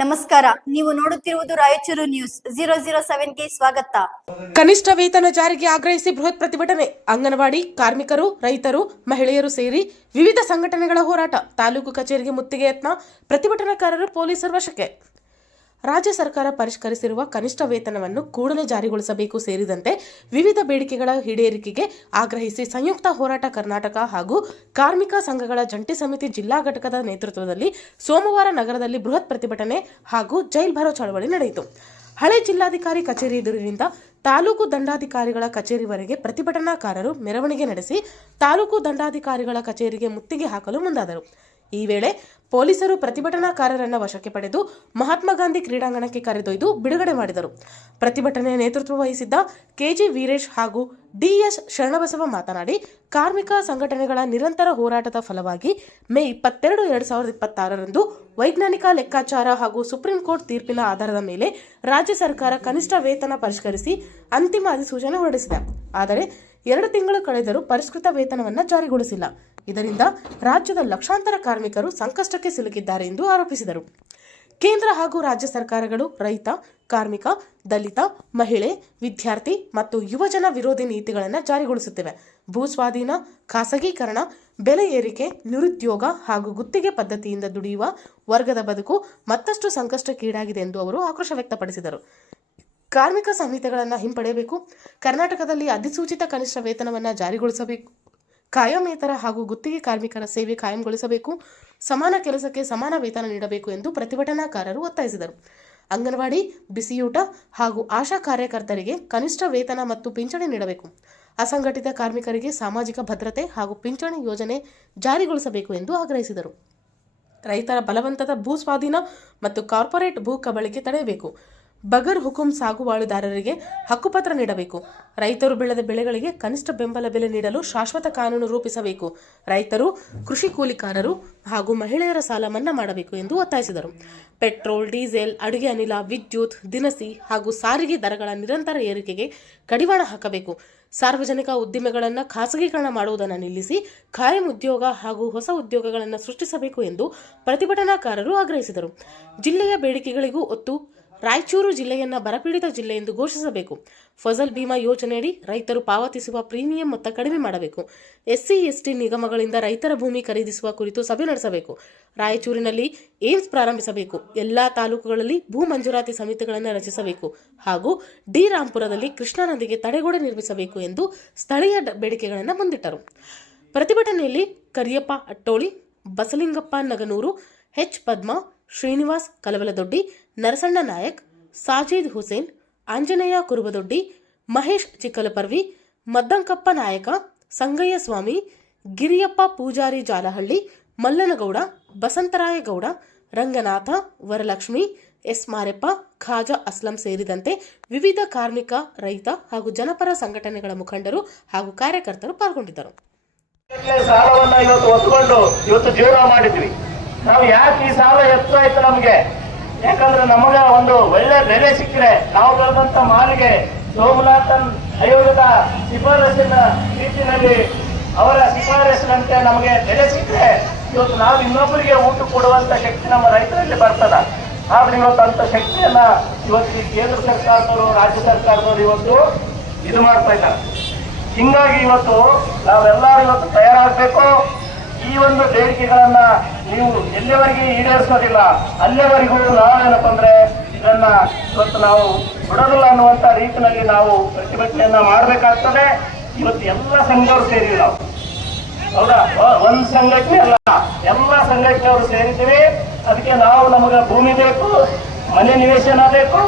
ನಮಸ್ಕಾರ, ನೀವು ನೋಡುತ್ತಿರುವುದು ರಾಯಚೂರು ನ್ಯೂಸ್ 007ಗೆ ಸ್ವಾಗತ. ಕನಿಷ್ಠ ವೇತನ ಜಾರಿಗೆ ಆಗ್ರಹಿಸಿ ಬೃಹತ್ ಪ್ರತಿಭಟನೆ. ಅಂಗನವಾಡಿ ಕಾರ್ಮಿಕರು, ರೈತರು, ಮಹಿಳೆಯರು ಸೇರಿ ವಿವಿಧ ಸಂಘಟನೆಗಳ ಹೋರಾಟ. ತಾಲೂಕು ಕಚೇರಿಗೆ ಮುತ್ತಿಗೆ ಯತ್ನ. ಪ್ರತಿಭಟನಾಕಾರರು ಪೊಲೀಸರ ವಶಕ್ಕೆ. ರಾಜ್ಯ ಸರ್ಕಾರ ಪರಿಷ್ಕರಿಸಿರುವ ಕನಿಷ್ಠ ವೇತನವನ್ನು ಕೂಡಲೇ ಜಾರಿಗೊಳಿಸಬೇಕು ಸೇರಿದಂತೆ ವಿವಿಧ ಬೇಡಿಕೆಗಳ ಈಡೇರಿಕೆಗೆ ಆಗ್ರಹಿಸಿ ಸಂಯುಕ್ತ ಹೋರಾಟ ಕರ್ನಾಟಕ ಹಾಗೂ ಕಾರ್ಮಿಕ ಸಂಘಗಳ ಜಂಟಿ ಸಮಿತಿ ಜಿಲ್ಲಾ ಘಟಕದ ನೇತೃತ್ವದಲ್ಲಿ ಸೋಮವಾರ ನಗರದಲ್ಲಿ ಬೃಹತ್ ಪ್ರತಿಭಟನೆ ಹಾಗೂ ಜೈಲ್ ಭರೋ ಚಳವಳಿ ನಡೆಯಿತು. ಹಳೆ ಜಿಲ್ಲಾಧಿಕಾರಿ ಕಚೇರಿ ಎದುರಿನಿಂದ ತಾಲೂಕು ದಂಡಾಧಿಕಾರಿಗಳ ಕಚೇರಿವರೆಗೆ ಪ್ರತಿಭಟನಾಕಾರರು ಮೆರವಣಿಗೆ ನಡೆಸಿ ತಾಲೂಕು ದಂಡಾಧಿಕಾರಿಗಳ ಕಚೇರಿಗೆ ಮುತ್ತಿಗೆ ಹಾಕಲು ಮುಂದಾದರು. ಈ ವೇಳೆ ಪೊಲೀಸರು ಪ್ರತಿಭಟನಾಕಾರರನ್ನು ವಶಕ್ಕೆ ಪಡೆದು ಮಹಾತ್ಮ ಗಾಂಧಿ ಕ್ರೀಡಾಂಗಣಕ್ಕೆ ಕರೆದೊಯ್ದು ಬಿಡುಗಡೆ ಮಾಡಿದರು. ಪ್ರತಿಭಟನೆಯ ನೇತೃತ್ವ ವಹಿಸಿದ್ದ ಕೆಜಿ ವೀರೇಶ್ ಹಾಗೂ ಡಿಎಸ್ ಶರಣಬಸವ ಮಾತನಾಡಿ, ಕಾರ್ಮಿಕ ಸಂಘಟನೆಗಳ ನಿರಂತರ ಹೋರಾಟದ ಫಲವಾಗಿ ಮೇ 22, 2026ರಂದು ವೈಜ್ಞಾನಿಕ ಲೆಕ್ಕಾಚಾರ ಹಾಗೂ ಸುಪ್ರೀಂ ಕೋರ್ಟ್ ತೀರ್ಪಿನ ಆಧಾರದ ಮೇಲೆ ರಾಜ್ಯ ಸರ್ಕಾರ ಕನಿಷ್ಠ ವೇತನ ಪರಿಷ್ಕರಿಸಿ ಅಂತಿಮ ಅಧಿಸೂಚನೆ ಹೊರಡಿಸಿದೆ. ಆದರೆ 2 ತಿಂಗಳು ಕಳೆದರೂ ಪರಿಷ್ಕೃತ ವೇತನವನ್ನು ಜಾರಿಗೊಳಿಸಿಲ್ಲ. ಇದರಿಂದ ರಾಜ್ಯದ ಲಕ್ಷಾಂತರ ಕಾರ್ಮಿಕರು ಸಂಕಷ್ಟಕ್ಕೆ ಸಿಲುಕಿದ್ದಾರೆ ಎಂದು ಆರೋಪಿಸಿದರು. ಕೇಂದ್ರ ಹಾಗೂ ರಾಜ್ಯ ಸರ್ಕಾರಗಳು ರೈತ, ಕಾರ್ಮಿಕ, ದಲಿತ, ಮಹಿಳೆ, ವಿದ್ಯಾರ್ಥಿ ಮತ್ತು ಯುವಜನ ವಿರೋಧಿ ನೀತಿಗಳನ್ನು ಜಾರಿಗೊಳಿಸುತ್ತಿವೆ. ಭೂಸ್ವಾಧೀನ, ಖಾಸಗೀಕರಣ, ಬೆಲೆ ಏರಿಕೆ, ನಿರುದ್ಯೋಗ ಹಾಗೂ ಗುತ್ತಿಗೆ ಪದ್ಧತಿಯಿಂದ ದುಡಿಯುವ ವರ್ಗದ ಬದುಕು ಮತ್ತಷ್ಟು ಸಂಕಷ್ಟಕ್ಕೀಡಾಗಿದೆ ಎಂದು ಅವರು ಆಕ್ರೋಶ ವ್ಯಕ್ತಪಡಿಸಿದರು. ಕಾರ್ಮಿಕ ಸಂಹಿತೆಗಳನ್ನು ಹಿಂಪಡೆಯಬೇಕು. ಕರ್ನಾಟಕದಲ್ಲಿ ಅಧಿಸೂಚಿತ ಕನಿಷ್ಠ ವೇತನವನ್ನು ಜಾರಿಗೊಳಿಸಬೇಕು. ಕಾಯಮೇತರ ಹಾಗೂ ಗುತ್ತಿಗೆ ಕಾರ್ಮಿಕರ ಸೇವೆ ಕಾಯಂಗೊಳಿಸಬೇಕು. ಸಮಾನ ಕೆಲಸಕ್ಕೆ ಸಮಾನ ವೇತನ ನೀಡಬೇಕು ಎಂದು ಪ್ರತಿಭಟನಾಕಾರರು ಒತ್ತಾಯಿಸಿದರು. ಅಂಗನವಾಡಿ, ಬಿಸಿಯೂಟ ಹಾಗೂ ಆಶಾ ಕಾರ್ಯಕರ್ತರಿಗೆ ಕನಿಷ್ಠ ವೇತನ ಮತ್ತು ಪಿಂಚಣಿ ನೀಡಬೇಕು. ಅಸಂಘಟಿತ ಕಾರ್ಮಿಕರಿಗೆ ಸಾಮಾಜಿಕ ಭದ್ರತೆ ಹಾಗೂ ಪಿಂಚಣಿ ಯೋಜನೆ ಜಾರಿಗೊಳಿಸಬೇಕು ಎಂದು ಆಗ್ರಹಿಸಿದರು. ರೈತರ ಬಲವಂತದ ಭೂ ಸ್ವಾಧೀನ ಮತ್ತು ಕಾರ್ಪೊರೇಟ್ ಭೂ ಕಬಳಿಕೆ ತಡೆಯಬೇಕು. ಬಗರ್ ಹುಕುಂ ಸಾಗುವಾಳುದಾರರಿಗೆ ಹಕ್ಕುಪತ್ರ ನೀಡಬೇಕು. ರೈತರು ಬೆಳೆದ ಬೆಳೆಗಳಿಗೆ ಕನಿಷ್ಠ ಬೆಂಬಲ ಬೆಲೆ ನೀಡಲು ಶಾಶ್ವತ ಕಾನೂನು ರೂಪಿಸಬೇಕು. ರೈತರು, ಕೃಷಿ ಕೂಲಿಕಾರರು ಹಾಗೂ ಮಹಿಳೆಯರ ಸಾಲ ಮನ್ನಾ ಮಾಡಬೇಕು ಎಂದು ಒತ್ತಾಯಿಸಿದರು. ಪೆಟ್ರೋಲ್, ಡೀಸೆಲ್, ಅಡುಗೆ ಅನಿಲ, ವಿದ್ಯುತ್, ದಿನಸಿ ಹಾಗೂ ಸಾರಿಗೆ ದರಗಳ ನಿರಂತರ ಏರಿಕೆಗೆ ಕಡಿವಾಣ ಹಾಕಬೇಕು. ಸಾರ್ವಜನಿಕ ಉದ್ದಿಮೆಗಳನ್ನು ಖಾಸಗೀಕರಣ ಮಾಡುವುದನ್ನು ನಿಲ್ಲಿಸಿ ಖಾಯಂ ಉದ್ಯೋಗ ಹಾಗೂ ಹೊಸ ಉದ್ಯೋಗಗಳನ್ನು ಸೃಷ್ಟಿಸಬೇಕು ಎಂದು ಪ್ರತಿಭಟನಾಕಾರರು ಆಗ್ರಹಿಸಿದರು. ಜಿಲ್ಲೆಯ ಬೇಡಿಕೆಗಳಿಗೂ ಒತ್ತು. ರಾಯಚೂರು ಜಿಲ್ಲೆಯನ್ನು ಬರಪೀಡಿತ ಜಿಲ್ಲೆ ಎಂದು ಘೋಷಿಸಬೇಕು. ಫಸಲ್ ಬಿಮಾ ಯೋಜನೆಯಡಿ ರೈತರು ಪಾವತಿಸುವ ಪ್ರೀಮಿಯಂ ಮೊತ್ತ ಕಡಿಮೆ ಮಾಡಬೇಕು. ಎಸ್ಸಿ, ಎಸ್ಟಿ ನಿಗಮಗಳಿಂದ ರೈತರ ಭೂಮಿ ಖರೀದಿಸುವ ಕುರಿತು ಸಭೆ ನಡೆಸಬೇಕು. ರಾಯಚೂರಿನಲ್ಲಿ ಏಮ್ಸ್ ಪ್ರಾರಂಭಿಸಬೇಕು. ಎಲ್ಲಾ ತಾಲೂಕುಗಳಲ್ಲಿ ಭೂ ಮಂಜೂರಾತಿ ಸಮಿತಿಗಳನ್ನು ರಚಿಸಬೇಕು ಹಾಗೂ ಡಿ ರಾಂಪುರದಲ್ಲಿ ಕೃಷ್ಣಾ ನದಿಗೆ ತಡೆಗೋಡೆ ನಿರ್ಮಿಸಬೇಕು ಎಂದು ಸ್ಥಳೀಯ ಬೇಡಿಕೆಗಳನ್ನು ಮುಂದಿಟ್ಟರು. ಪ್ರತಿಭಟನೆಯಲ್ಲಿ ಕರಿಯಪ್ಪ ಅಟ್ಟೋಳಿ, ಬಸಲಿಂಗಪ್ಪ ನಗನೂರು, ಎಚ್ ಪದ್ಮಾ, ಶ್ರೀನಿವಾಸ್ ಕಲವಲದೊಡ್ಡಿ, ನರಸಣ್ಣ ನಾಯಕ್, ಸಾಜೀದ್ ಹುಸೇನ್, ಆಂಜನೇಯ ಕುರುಬದೊಡ್ಡಿ, ಮಹೇಶ್ ಚಿಕ್ಕಲಪರ್ವಿ, ಮದ್ದಂಕಪ್ಪ ನಾಯಕ, ಸಂಗಯ್ಯ ಸ್ವಾಮಿ, ಗಿರಿಯಪ್ಪ ಪೂಜಾರಿ ಜಾಲಹಳ್ಳಿ, ಮಲ್ಲನಗೌಡ, ಬಸಂತರಾಯಗೌಡ, ರಂಗನಾಥ, ವರಲಕ್ಷ್ಮಿ, ಎಸ್ ಮಾರೆಪ್ಪ, ಖಾಜಾ ಅಸ್ಲಂ ಸೇರಿದಂತೆ ವಿವಿಧ ಕಾರ್ಮಿಕ, ರೈತ ಹಾಗೂ ಜನಪರ ಸಂಘಟನೆಗಳ ಮುಖಂಡರು ಹಾಗೂ ಕಾರ್ಯಕರ್ತರು ಪಾಲ್ಗೊಂಡಿದ್ದರು. ಸಾಲವನ್ನ ಇವತ್ತು ಒತ್ಕೊಂಡು ಇವತ್ತು ಜೀವನ ಮಾಡಿದ್ವಿ. ನಾವು ಯಾಕೆ ಈ ಸಾಲ ಎತ್ತಾಯ್ತು ನಮ್ಗೆ? ಯಾಕಂದ್ರೆ ನಮಗ ಒಂದು ಒಳ್ಳೆ ಬೆಲೆ ಸಿಕ್ಕರೆ ನಾವು ಬೆಳೆದಂತ ಮಾಲಿಗೆ ಸೋಮನಾಥನ್ ಆಯೋಗದ ಶಿಫಾರಸಿನ ರೀತಿಯಲ್ಲಿ ಅವರ ಶಿಫಾರಸಿನಂತೆ ನಮಗೆ ಬೆಲೆ ಸಿಕ್ಕರೆ ಇವತ್ತು ನಾವು ಇನ್ನೊಬ್ಬರಿಗೆ ಊಟ ಕೊಡುವಂತ ಶಕ್ತಿ ನಮ್ಮ ರೈತರಲ್ಲಿ ಬರ್ತದ. ಆದ್ರೆ ಇವತ್ತು ಅಂತ ಶಕ್ತಿಯನ್ನ ಇವತ್ತು ಕೇಂದ್ರ ಸರ್ಕಾರದವರು, ರಾಜ್ಯ ಸರ್ಕಾರದವರು ಇವತ್ತು ಇದು ಮಾಡ್ತಾ ಇದ್ದಾರೆ. ಹಿಂಗಾಗಿ ಇವತ್ತು ನಾವೆಲ್ಲರೂ ಇವತ್ತು ತಯಾರಾಗಬೇಕು. ಈ ಒಂದು ಬೇಡಿಕೆಗಳನ್ನ ನೀವು ಎಲ್ಲಿವರೆಗೆ ಈಡೇರಿಸೋದಿಲ್ಲ ಅಲ್ಲಿವರೆಗೂ ನಾವೇನಪ್ಪ ಅಂದ್ರೆ ಇದನ್ನ ಇವತ್ತು ನಾವು ಬಿಡೋದಿಲ್ಲ ಅನ್ನುವಂತ ರೀತಿಯಲ್ಲಿ ನಾವು ಪ್ರತಿಭಟನೆಯನ್ನ ಮಾಡಬೇಕಾಗ್ತದೆ. ಇವತ್ತು ಎಲ್ಲ ಸಂಘರು ಸೇರಿವಿ ನಾವು, ಹೌದಾ? ಒಂದ್ ಸಂಘಟನೆ ಅಲ್ಲ, ಎಲ್ಲ ಸಂಘಟನೆಯವರು ಸೇರಿದ್ದೀವಿ. ಅದಕ್ಕೆ ನಾವು ನಮಗೆ ಭೂಮಿ ಬೇಕು, ಮನೆ ನಿವೇಶನ ಬೇಕು.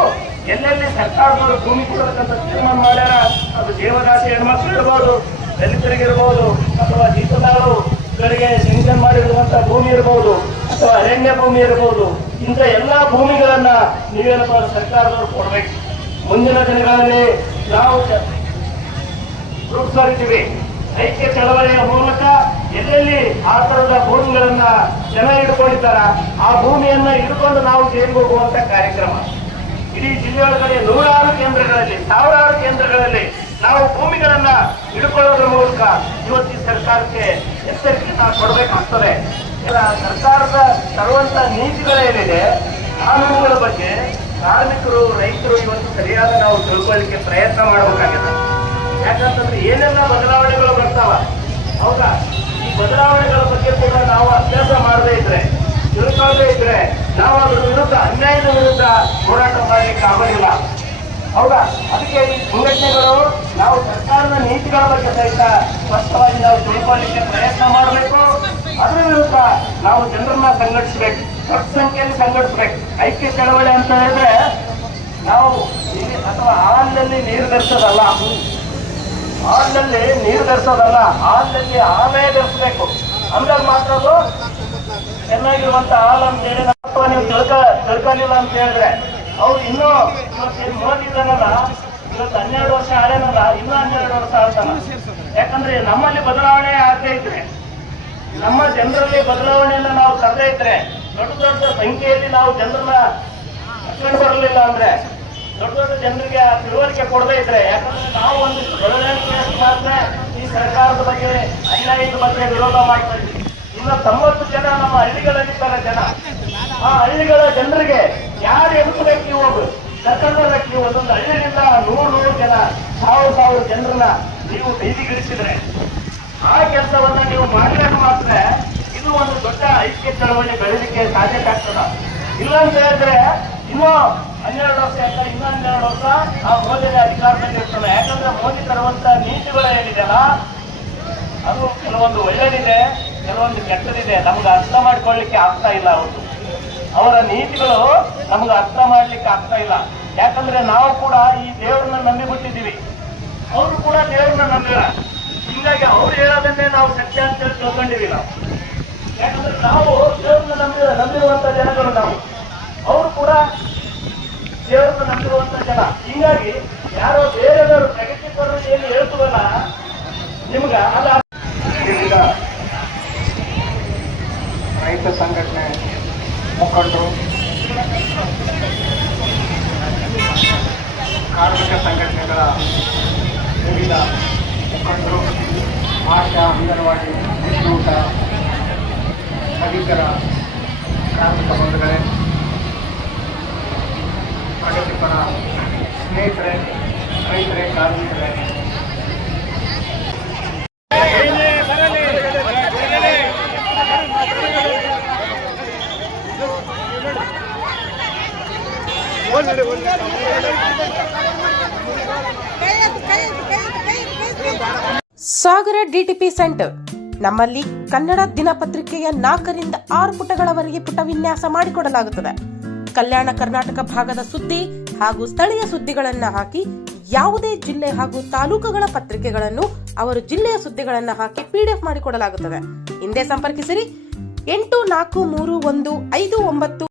ಎಲ್ಲೆಲ್ಲಿ ಸರ್ಕಾರದವರು ಭೂಮಿ ಕೊಡಬೇಕಂತ ತೀರ್ಮಾನ ಮಾಡ್ಯಾರ, ಅದು ದೇವದಾಸಿ ಹೆಣ್ಮಕ್ಳು ಇರ್ಬೋದು, ದಲಿತರಿಗಿರ್ಬೋದು, ಅಥವಾ ಜೀತದಾಳುಗಳಿಗೆ ಸೆಂಕ್ಷನ್ ಮಾಡಿರುವಂತ ಭೂಮಿ ಇರ್ಬೋದು, ಅಥವಾ ಅರಣ್ಯ ಭೂಮಿ ಇರ್ಬೋದು. ಇಂಥ ಎಲ್ಲಾ ಭೂಮಿಗಳನ್ನ ನೀವೇನಪ್ಪ ಸರ್ಕಾರದವರು ಕೊಡ್ಬೇಕು. ಮುಂದಿನ ದಿನಗಳಲ್ಲಿ ನಾವು ರೂಪಿಸ್ತೀವಿ. ಐಕ್ಯ ಚಳವಳಿಯ ಮೂಲಕ ಎಲ್ಲೆಲ್ಲಿ ಆ ತರದ ಭೂಮಿಗಳನ್ನ ಜನ ಹಿಡ್ಕೊಂಡಿದ್ದಾರ ಆ ಭೂಮಿಯನ್ನ ಹಿಡ್ಕೊಂಡು ನಾವು ಜೈಲಿಗೆ ಹೋಗುವಂತ ಕಾರ್ಯಕ್ರಮ ಇಡೀ ಜಿಲ್ಲೆಯೊಳಗಡೆ ನೂರಾರು ಕೇಂದ್ರಗಳಲ್ಲಿ, ಸಾವಿರಾರು ಕೇಂದ್ರಗಳಲ್ಲಿ ನಾವು ಭೂಮಿಗಳನ್ನ ಹಿಡ್ಕೊಳ್ಳೋದ್ರ ಮೂಲಕ ಇವತ್ತು ಸರ್ಕಾರಕ್ಕೆ ಎಚ್ಚರಿಕೆ ಕೊಡಬೇಕಾಗ್ತದೆ. ಸರ್ಕಾರದ ತರುವಂತ ನೀತಿಗಳೇನಿದೆ ಕಾನೂನುಗಳ ಬಗ್ಗೆ ಕಾರ್ಮಿಕರು ರೈತರು ಇವತ್ತು ಸರಿಯಾದ ನಾವು ತಿಳ್ಕೊಳ್ಳಿಕ್ಕೆ ಪ್ರಯತ್ನ ಮಾಡಬೇಕಾಗಿದೆ. ಯಾಕಂತಂದ್ರೆ ಏನೆಲ್ಲ ಬದಲಾವಣೆಗಳು ಬರ್ತಾವ, ಹೌದಾ? ಈ ಬದಲಾವಣೆಗಳ ಬಗ್ಗೆ ಕೂಡ ನಾವು ಅಭ್ಯಾಸ ಮಾಡದೇ ಇದ್ರೆ, ತಿಳ್ಕೊಳ್ಳದೇ ಇದ್ರೆ ನಾವು ಅದ್ರ ವಿರುದ್ಧ, ಅನ್ಯಾಯದ ವಿರುದ್ಧ ಹೋರಾಟ ಮಾಡಲಿಕ್ಕೆ ಆಗೋದಿಲ್ಲ, ಹೌದಾ? ಅದಕ್ಕೆ ಈ ಸಂಘಟನೆಗಳು ನಾವು ಸರ್ಕಾರದ ನೀತಿಗಳ ಬಗ್ಗೆ ಸಹಿತ ಸ್ಪಷ್ಟವಾಗಿ ನಾವು ತಿಳ್ಕೊಳ್ಳಿಕ್ಕೆ ಪ್ರಯತ್ನ ಮಾಡಬೇಕು. ಅದರ ವಿರುದ್ಧ ನಾವು ಜನರನ್ನ ಸಂಘಟಿಸಬೇಕು, ದೊಡ್ಡ ಸಂಖ್ಯೆಯಲ್ಲಿ ಸಂಘಟಿಸಬೇಕು. ಐಕ್ಯ ಚಳವಳಿ ಅಂತ ಹೇಳಿದ್ರೆ ನಾವು ಇಲ್ಲಿ ಅಥವಾ ಹಾಲಿನಲ್ಲಿ ನೀರು ಬೆರೆಸೋದಲ್ಲ, ಹಾಲಿನಲ್ಲಿ ನೀರು ಬೆರೆಸೋದಲ್ಲ, ಹಾಲಿನಲ್ಲಿ ಆಮೆ ಬೆರೆಸಬೇಕು. ಅಂದಾಗ ಮಾತ್ರ ಅದು ಚೆನ್ನಾಗಿರುವಂತ ಹಾಲು ಅಂತ ಹೇಳಿ ನೀವು ತಿಳ್ಕೊಳ್ಳಿಲ್ಲ ಅಂತ ಹೇಳಿದ್ರೆ ಅವ್ರು ಇನ್ನೂ ಮೋದಿ ಇದ್ದಾನಲ್ಲ, ಇವತ್ತು 12 ವರ್ಷ ಆಳೇನಲ್ಲ, ಇನ್ನೂ 12 ವರ್ಷ ಆಳ್ತಾನ. ಯಾಕಂದ್ರೆ ನಮ್ಮಲ್ಲಿ ಬದಲಾವಣೆ ಆಗದೆ ಇದ್ರೆ, ನಮ್ಮ ಜನರಲ್ಲಿ ಬದಲಾವಣೆಯನ್ನ ನಾವು ತರದೇ ಇದ್ರೆ, ದೊಡ್ಡ ದೊಡ್ಡ ಸಂಖ್ಯೆಯಲ್ಲಿ ನಾವು ಜನರನ್ನ ಕರ್ಕೊಂಡು ಬರಲಿಲ್ಲ ಅಂದ್ರೆ, ದೊಡ್ಡ ದೊಡ್ಡ ಜನರಿಗೆ ಆ ತಿಳುವಳಿಕೆ ಕೊಡದೇ ಇದ್ರೆ, ಯಾಕಂದ್ರೆ ನಾವು ಒಂದು ಬೆಳವಣಿಗೆ ಮಾತ್ರ ಈ ಸರ್ಕಾರದ ಬಗ್ಗೆ, ಅನ್ಯಾಯದ ಬಗ್ಗೆ ವಿರೋಧ ಮಾಡ್ತಾ ಇದ್ದೀವಿ. ಇನ್ನು 90 ಜನ ನಮ್ಮ ಹಳ್ಳಿಗಳಲ್ಲಿದ್ದಾರೆ ಜನ. ಆ ಹಳ್ಳಿಗಳ ಜನರಿಗೆ ಯಾರು ಎದುರ್ಬೇಕು ನೀವು ಒಬ್ರು ಕರ್ಕೊಂಡು ಬರ್ಬೇಕು. ನೀವು ಒಂದೊಂದು ಹಳ್ಳಿಯಿಂದ 100 ಜನ 1000 ಜನರನ್ನ ನೀವು ಬೀದಿಗಿಳಿಸಿದ್ರೆ, ಆ ಕೆಲಸವನ್ನ ನೀವು ಮಾಡಿದಾಗ ಮಾತ್ರ ಇದು ಒಂದು ದೊಡ್ಡ ಐಕ್ಯ ಚಳವಳಿ ಬೆಳಲಿಕ್ಕೆ ಸಾಧ್ಯತೆ ಆಗ್ತದ. ಇಲ್ಲ ಅಂತ ಹೇಳಿದ್ರೆ ಇನ್ನೂ 12 ವರ್ಷ ಅಂತ ಇನ್ನೂ 12 ವರ್ಷ ಆ ಮೋದಿ ಅಧಿಕಾರದಲ್ಲಿ ಇರ್ತಾನೆ. ಯಾಕಂದ್ರೆ ಮೋದಿ ತರುವಂತ ನೀತಿಗಳು ಏನಿದೆಯಲ್ಲ, ಅದು ಕೆಲವೊಂದು ಒಳ್ಳೇದಿದೆ, ಕೆಲವೊಂದು ಕೆಟ್ಟದಿದೆ. ನಮ್ಗೆ ಅರ್ಥ ಮಾಡ್ಕೊಳ್ಳಿಕ್ಕೆ ಆಗ್ತಾ ಇಲ್ಲ. ಅವರ ನೀತಿಗಳು ನಮ್ಗೆ ಅರ್ಥ ಮಾಡ್ಲಿಕ್ಕೆ ಆಗ್ತಾ ಇಲ್ಲ. ಯಾಕಂದ್ರೆ ನಾವು ಕೂಡ ಈ ದೇವ್ರನ್ನ ನಂಬಿಬಿಟ್ಟಿದ್ದೀವಿ, ಅವರು ಕೂಡ ದೇವ್ರನ್ನ ನಂಬಿಲ್ಲ. ಹೀಗಾಗಿ ಅವ್ರು ಹೇಳೋದನ್ನೇ ನಾವು ಸತ್ಯ ಅಂತ ಹೇಳಿ ತಿಳ್ಕೊಂಡಿವಿ ನಾವು. ಯಾಕಂದ್ರೆ ನಾವು ದೇವ್ರನ್ನ ನಂಬಿರುವಂತ ಜನಗಳು ನಾವು, ಅವರು ಕೂಡ ದೇವ್ರನ್ನ ನಂಬಿರುವಂತ ಜನ. ಹೀಗಾಗಿ ಯಾರೋ ಬೇರೆಯವರು ಪ್ರಗತಿಪರರು ಏನು ಹೇಳ್ತೀವಲ್ಲ ನಿಮ್ಗ ಅದ ರೈತ ಸಂಘಟನೆ ಮುಖಂಡರು, ಕಾರ್ಮಿಕ ಸಂಘಟನೆಗಳ ವಿವಿಧ ಮುಖಂಡರು, ಆಶಾ, ಅಂಗನವಾಡಿ, ಊಟ, ಪಡಿತರ ಕಾರ್ಮಿಕ ಬಂಧುಗಳೇ, ಪ್ರಗತಿಪರ ಸ್ನೇಹಿತರೆ, ರೈತರೇ, ಕಾರ್ಮಿಕರೇ, ಸಾಗರ ಡಿಟಿಪಿ ಸೆಂಟರ್. ನಮ್ಮಲ್ಲಿ ಕನ್ನಡ ದಿನಪತ್ರಿಕೆಯ 4 ರಿಂದ 6 ಪುಟಗಳವರೆಗೆ ಪುಟ ವಿನ್ಯಾಸ ಮಾಡಿಕೊಡಲಾಗುತ್ತದೆ. ಕಲ್ಯಾಣ ಕರ್ನಾಟಕ ಭಾಗದ ಸುದ್ದಿ ಹಾಗೂ ಸ್ಥಳೀಯ ಸುದ್ದಿಗಳನ್ನ ಹಾಕಿ, ಯಾವುದೇ ಜಿಲ್ಲೆ ಹಾಗೂ ತಾಲೂಕುಗಳ ಪತ್ರಿಕೆಗಳನ್ನು ಅವರು ಜಿಲ್ಲೆಯ ಸುದ್ದಿಗಳನ್ನ ಹಾಕಿ PDF ಮಾಡಿಕೊಡಲಾಗುತ್ತದೆ. ಹಿಂದೆ ಸಂಪರ್ಕಿಸಿರಿ 843159